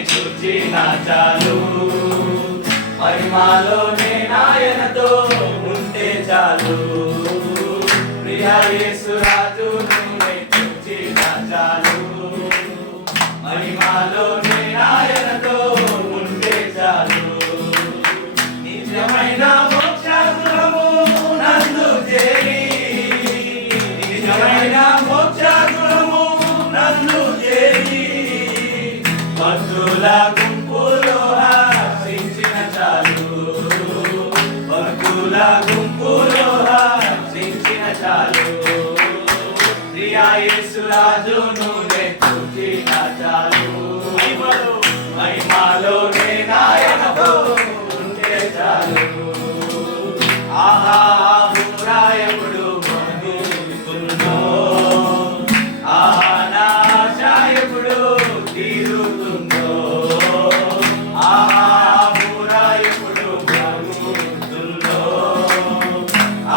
చూచిన చాలు. మహిమాలోనే నాయనతో ఉంటే చాలు. ప్రియా యేసు రాజు నువ్వే చూచిన చాలు. మహిమాలోనే నాయనతో ఉంటే చాలు. నిజమైన మోక్షగుణము నందు చేరి. నిజమైన చూచిన చాలు. మహిమలోనే నాయనతో ఉంటే చాలు. ఆహా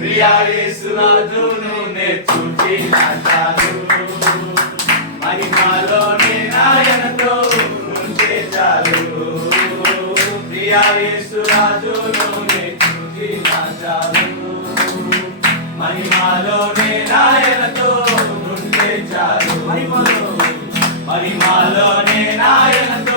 ఆశాయముడు తీరుతుందో తండ్రి మహిమలోనే నాయనతో ఉంటే చాలు. ప్రియా మహిమలోనే నాయనతో ఉంటే చాలు. మహిమలోనే నాయనతో